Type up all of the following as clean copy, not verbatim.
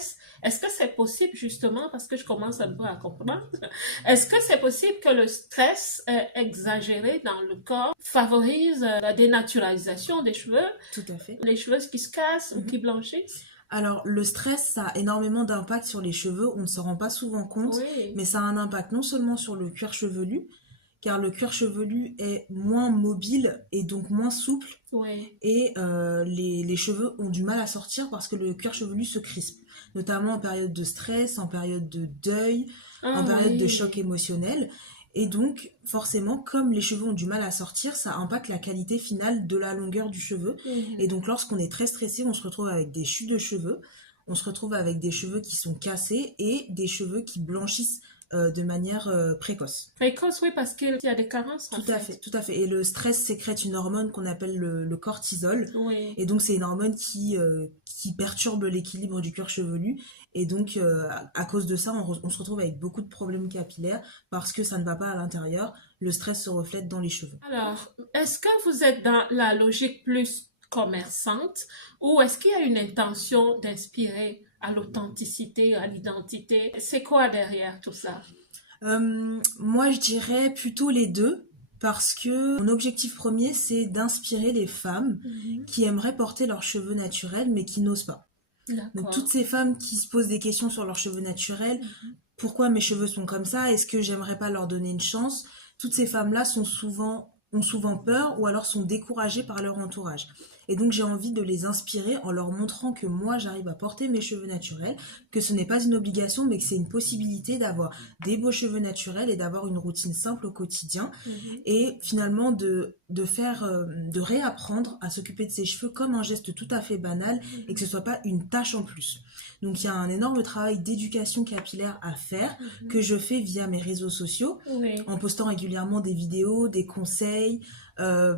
stress, est-ce que c'est possible justement, parce que je commence un peu à comprendre, est-ce que c'est possible que le stress exagéré dans le corps favorise la dénaturalisation des cheveux, Tout à fait. les cheveux qui se cassent ou qui Mhm. blanchissent? Alors, le stress, ça a énormément d'impact sur les cheveux, on ne s'en rend pas souvent compte, Oui, mais ça a un impact non seulement sur le cuir chevelu, car le cuir chevelu est moins mobile et donc moins souple, oui. et les cheveux ont du mal à sortir parce que le cuir chevelu se crispe, notamment en période de stress, en période de deuil, en Ah période de choc oui. émotionnel. Et donc, forcément, comme les cheveux ont du mal à sortir, ça impacte la qualité finale de la longueur du cheveu. Et Mhm. donc, lorsqu'on est très stressé, on se retrouve avec des chutes de cheveux, on se retrouve avec des cheveux qui sont cassés et des cheveux qui blanchissent de manière précoce. Précoce, oui, parce qu'il y a des carences en Tout à fait, fait. tout à fait. Et le stress sécrète une hormone qu'on appelle le cortisol. Oui. Et donc, c'est une hormone qui perturbe l'équilibre du cuir chevelu. Et donc, à cause de ça, on se retrouve avec beaucoup de problèmes capillaires parce que ça ne va pas à l'intérieur. Le stress se reflète dans les cheveux. Alors, est-ce que vous êtes dans la logique plus commerçante ou est-ce qu'il y a une intention d'inspirer à l'authenticité, à l'identité? C'est quoi derrière tout ça? Moi, je dirais plutôt les deux. Parce que mon objectif premier, c'est d'inspirer les femmes Mhm. qui aimeraient porter leurs cheveux naturels mais qui n'osent pas. Donc toutes D'accord. ces femmes qui se posent des questions sur leurs cheveux naturels, pourquoi mes cheveux sont comme ça, est-ce que j'aimerais pas leur donner une chance, toutes ces femmes-là ont souvent peur ou alors sont découragées par leur entourage. Et donc j'ai envie de les inspirer en leur montrant que moi j'arrive à porter mes cheveux naturels, que ce n'est pas une obligation mais que c'est une possibilité d'avoir des beaux cheveux naturels et d'avoir une routine simple au quotidien Mhm. et finalement de réapprendre à s'occuper de ses cheveux comme un geste tout à fait banal et que ce soit pas une tâche en plus. Donc il y a un énorme travail d'éducation capillaire à faire que Mhm. je fais via mes réseaux sociaux Oui. en postant régulièrement des vidéos, des conseils,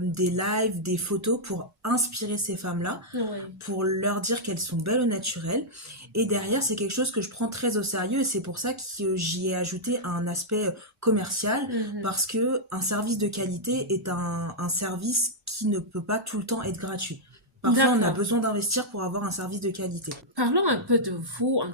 des lives, des photos pour inspirer ces femmes-là, Oui. pour leur dire qu'elles sont belles au naturel. Et derrière, c'est quelque chose que je prends très au sérieux et c'est pour ça que j'y ai ajouté un aspect commercial Mhm. parce que un service de qualité est un service qui ne peut pas tout le temps être gratuit. Parfois, on a D'accord. besoin d'investir pour avoir un service de qualité. Parlons un peu de vous en